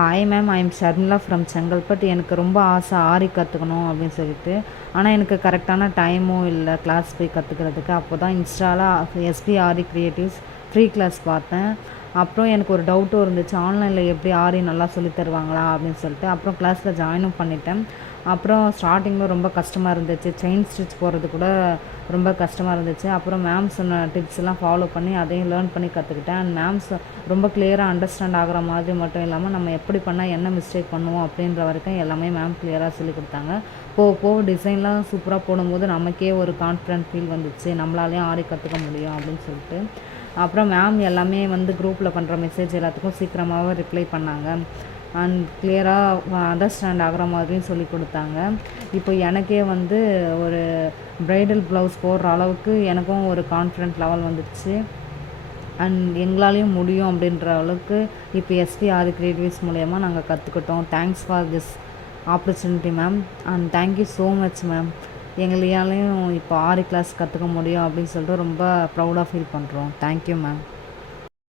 Hi ma'am I am Sharmila from Chengalpattu எனக்கு ரொம்ப ஆசை ஆரி கற்றுக்கணும் அப்படின்னு சொல்லிட்டு. ஆனால் எனக்கு கரெக்டான டைமும் இல்லை கிளாஸ் போய் கற்றுக்கிறதுக்கு அப்போ தான் இன்ஸ்டாவில் SP Aari creatives free class பார்த்தேன். அப்புறம் எனக்கு ஒரு டவுட்டும் இருந்துச்சு. ஆன்லைனில் எப்படி ஆரி நல்லா சொல்லி தருவாங்களா அப்படின்னு சொல்லிட்டு அப்புறம் கிளாஸில் ஜாயினும் பண்ணிட்டேன். அப்புறம் ஸ்டார்டிங்கில் ரொம்ப கஷ்டமாக இருந்துச்சு. செயின் ஸ்டிச் போகிறது கூட ரொம்ப கஷ்டமாக இருந்துச்சு. அப்புறம் மேம் சொன்ன டிப்ஸ் எல்லாம் ஃபாலோ பண்ணி அதையும் லேர்ன் பண்ணி கற்றுக்கிட்டேன் அண்ட் மேம்ஸ் ரொம்ப கிளியராக அண்டர்ஸ்டாண்ட் ஆகிற மாதிரி மட்டும் இல்லாமல் நம்ம எப்படி பண்ணால் என்ன மிஸ்டேக் பண்ணுவோம் அப்படின்ற வரைக்கும் எல்லாமே மேம் கிளியராக சொல்லி கொடுத்தாங்க. போக போக டிசைன்லாம் சூப்பராக போடும்போது நமக்கே ஒரு கான்ஃபிடென்ட் ஃபீல் வந்துச்சு. நம்மளாலேயும் ஆரி கற்றுக்க முடியும் அப்படின்னு சொல்லிட்டு. அப்புறம் மேம் எல்லாமே வந்து குரூப்பில் பண்ணுற மெசேஜ் எல்லாத்துக்கும் சீக்கிரமாகவே ரிப்ளை பண்ணாங்க. அண்ட் கிளியராக அண்டர்ஸ்டாண்ட் ஆகிற மாதிரியும் சொல்லி கொடுத்தாங்க. இப்போ எனக்கே வந்து ஒரு ப்ரைடல் ப்ளவுஸ் போடுற அளவுக்கு எனக்கும் ஒரு கான்ஃபிடென்ட் லெவல் வந்துடுச்சு. அண்ட் எங்களாலேயும் முடியும் அப்படின்ற அளவுக்கு இப்போ எஸ்பி ஆதி கிரியேட்டிவ்ஸ் மூலயமா நாங்கள் கற்றுக்கிட்டோம் thanks for this opportunity ma'am and thank you so much ma'am எங்களையாலையும் இப்போ ஆரி கிளாஸ் கற்றுக்க முடியும் அப்படின்னு சொல்லிட்டு ரொம்ப ப்ரௌடாக ஃபீல் பண்ணுறோம் தேங்க்யூ மேம்